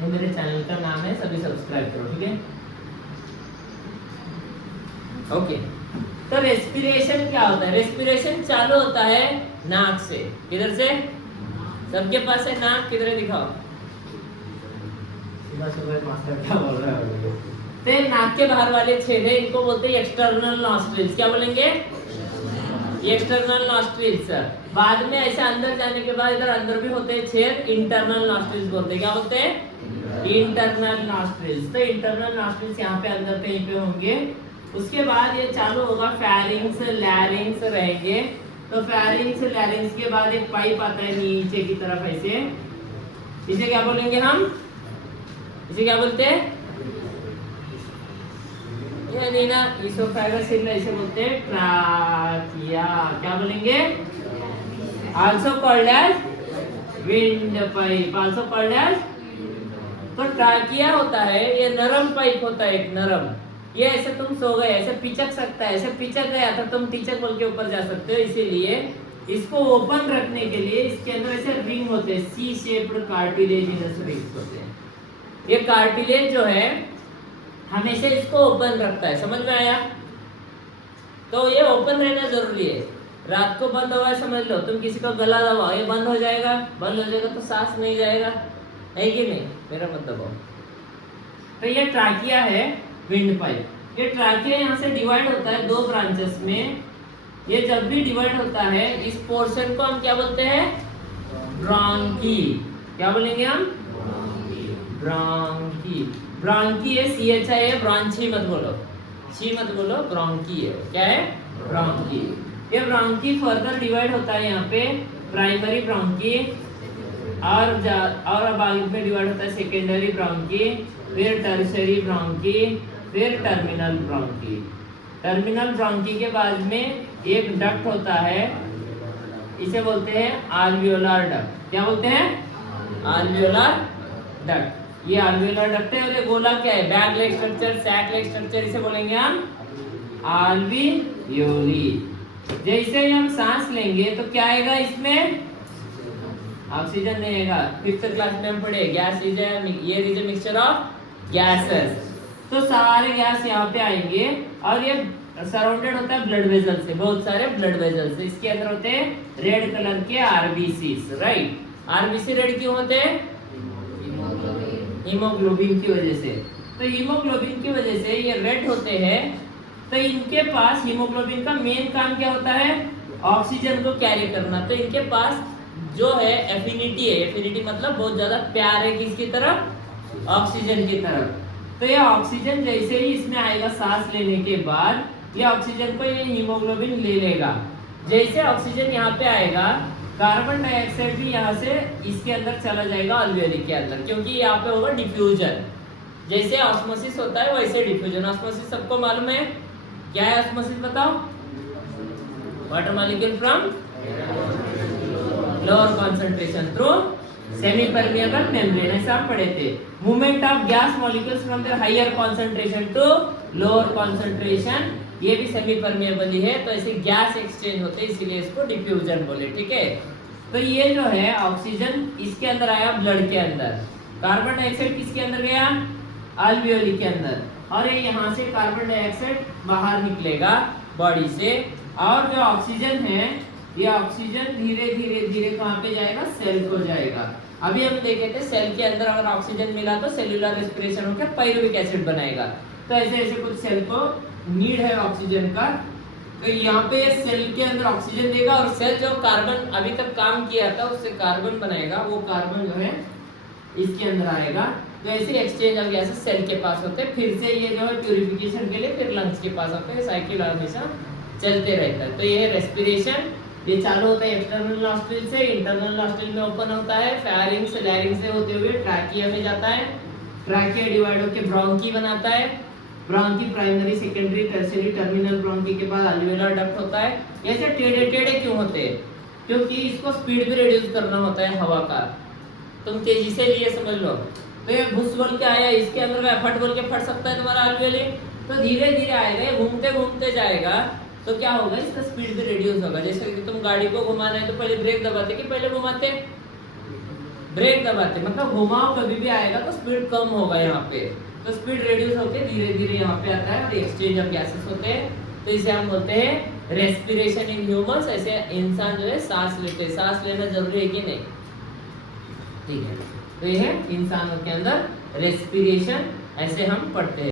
ये मेरे चैनल का नाम है, सभी सब्सक्राइब करो, ठीक है। ओके, तो रेस्पिरेशन क्या होता है? रेस्पिरेशन चालू होता है नाक से। किधर से? सबके पास है नाक, किधर है दिखाओ। मास्टर क्या बोल रहा है? तो नाक के बाहर वाले छेद है, इनको बोलते हैं एक्सटर्नल नॉस्ट्रिल्स। क्या बोलेंगे? External nostrils. बाद में ऐसे अंदर जाने के बाद इधर अंदर भी होते हैं छेद, इंटरनल नॉस्ट्रिल्स बोलते हैं। क्या बोलते हैं? Internal nostrils. तो इंटरनल नॉस्ट्रिल्स यहाँ पे अंदर कहीं पे होंगे। उसके बाद ये चालू होगा, फेरिंग्स लैरिंग्स रहेंगे। तो फेरिंग्स लैरिंग्स के बाद एक पाइप आता है नीचे की तरफ ऐसे, इसे क्या बोलेंगे हम? इसे क्या बोलते हैं? ये नहीं ना, इसोफेगस ऐसे बोलते हैं, ट्राकिया। क्या बोलेंगे? Also called as wind pipe, also called as. तो ट्राकिया होता है, ये नरम पाइप होता है, एक नरम। ये ऐसे तुम सो गए, ऐसे पिचक सकता है, ऐसे पिचक गया तो तुम टीचर बोल के ऊपर जा सकते हो। इसीलिए इसको ओपन रखने के लिए इसके अंदर ऐसे रिंग होते हैं, सी शेप्ड कार्टिलेजिनस रिंग्स होते हैं। ये कार्टिलेज जो है हमेशा इसको ओपन रखता है। समझ में आया? तो ये ओपन रहना जरूरी है। रात को बंद हुआ है समझ लो, तुम किसी को गला दबाओ, ये बंद हो जाएगा। बंद हो जाएगा तो सांस नहीं जाएगा, है कि नहीं? मेरा मत दबाओ। तो ये ट्राकिया है, विंड पाइप। ये ट्राकिया यहाँ से डिवाइड होता है दो ब्रांचेस में। ये जब भी डिवाइड होता है, इस पोर्शन को हम क्या बोलते हैं? ब्रोंकी। क्या बोलेंगे हम? ब्रोंकी। ब्रोंकी है, CHI है, ब्रोंची मत बोलो, ची मत बोलो, ब्रोंकी है। क्या है? ब्रोंकी। ये ब्रोंकी फर्दर डिवाइड होता है यहाँ पे, प्राइमरी ब्रोंकी और अब आगे में डिवाइड होता है सेकेंडरी ब्रोंकी, फिर टर्शियरी ब्रोंकी, फिर टर्मिनल ब्रोंकी। टर्मिनल ब्रोंकी के बाद में एक डक्ट होता है, इसे बोलते हैं आल्वियोलर डक्ट। क्या बोलते हैं? Alveolar duct. ये आल्वियोलर डक्ट है और ये गोला क्या है? Bag like structure, sac like structure, इसे बोलेंगे हम आल्वियोली। जैसे ही हम सांस लेंगे तो क्या आएगा इसमें? ऑक्सीजन नहीं आएगा। 5th क्लास में हम पढ़े gas is a mixture of gases. तो सारे गैस यहाँ पे आएंगे और ये सराउंडेड होता है ब्लड वेजल से, बहुत सारे ब्लड वेजल से। इसके अंदर होते हैं रेड कलर के आरबीसीज, राइट? आरबीसी रेड क्यों होते हैं? हीमोग्लोबिन की वजह से। तो हीमोग्लोबिन की वजह से ये रेड होते हैं। तो इनके पास हीमोग्लोबिन का मेन काम क्या होता है? ऑक्सीजन को कैरी करना। तो इनके पास जो है एफिनिटी है, एफिनिटी मतलब बहुत ज्यादा प्यार है किसकी तरफ? ऑक्सीजन की तरफ। तो ये ऑक्सीजन जैसे ही इसमें आएगा सांस लेने के बाद, ये ऑक्सीजन को ये हीमोग्लोबिन ले लेगा। जैसे ऑक्सीजन यहाँ पे आएगा, कार्बन डाइऑक्साइड भी यहाँ से इसके अंदर चला जाएगा अल्वेओली के अंदर, क्योंकि यहाँ पे होगा डिफ्यूजन। जैसे ऑस्मोसिस होता है वैसे डिफ्यूजन। ऑस्मोसिस सबको मालूम है? क्या है ऑस्मोसिस बताओ? Water molecule from lower concentration through semi permeable membrane, ऐसा आप पढ़े थे। Movement of gas molecules from there higher concentration to lower concentration, ये भी सेमी परमिएबल ही है। तो ऐसे गैस एक्सचेंज होते हैं, इसीलिए इसको डिफ्यूजन बोले, ठीक है। तो ये जो है ऑक्सीजन इसके अंदर आया ब्लड के अंदर, कार्बन डाइऑक्साइड किसके अंदर गया? अल्वियोली के अंदर। और ये यहाँ से कार्बन डाइऑक्साइड बाहर निकलेगा बॉडी से, और जो ऑक्सीजन है ये ऑक्सीजन धीरे धीरे धीरे कहाँ पे जाएगा? सेल को जाएगा। अभी हम देखे थे सेल के अंदर अगर ऑक्सीजन मिला तो सेल्यूलर रेस्पिरेशन होकर पायरुविक एसिड बनाएगा। तो ऐसे ऐसे कुछ सेल को नीड है ऑक्सीजन का। तो यहाँ पे सेल के अंदर ऑक्सीजन देगा और सेल जो कार्बन अभी तक काम किया था उससे कार्बन बनाएगा, वो कार्बन जो है इसके अंदर आएगा। तो ऐसे एक्सचेंज ऑफ गैसेस सेल के पास होते हैं, फिर से ये जो है प्यूरिफिकेशन के लिए फिर लंग्स के पास होते हैं। साइकिल हमेशा चलते रहता है। तो ये है रेस्पिरेशन। ये चालू होता है एक्सटर्नल नॉस्ट्रिल से, इंटरनल नॉस्ट्रिल में ओपन होता है, फेरिंग्स लैरिंग्स से होते हुए ट्रैकिया में जाता है। ट्रैकिया डिवाइड होकर ब्रोंकी बनाता है। Bronchi primary, secondary, tertiary, terminal bronchi के बाद अल्वियोलर डक्ट होता है। ऐसे टेढ़े टेढ़े क्यों होते हैं? क्योंकि इसको स्पीड भी रिड्यूस करना होता है हवा का। तुम तेजी से लिए समझ लो। तो ये घुस बोल के आया, इसके अंदर फट बोल के फट सकता है तुम्हारा अल्वियोली। तो धीरे धीरे आएगा, घूमते घूमते जाएगा, तो क्या होगा? इसका स्पीड भी रिड्यूस होगा। जैसे कि तुम गाड़ी को घुमाना है तो पहले ब्रेक दबाते कि पहले घुमाते? ब्रेक दबाते मतलब घुमाव कभी भी आएगा तो स्पीड कम होगा यहाँ पे, तो स्पीड रिड्यूस होके धीरे धीरे यहाँ पे आता है और एक्सचेंज ऑफ गैसेस होते हैं, तो इसे हम बोलते हैं रेस्पिरेशन इन ह्यूमंस। ऐसे इंसान जो है सांस लेते हैं, सांस लेना जरूरी है कि नहीं, ठीक है, तो ये है इंसानों के अंदर रेस्पिरेशन, ऐसे हम पढ़ते हैं।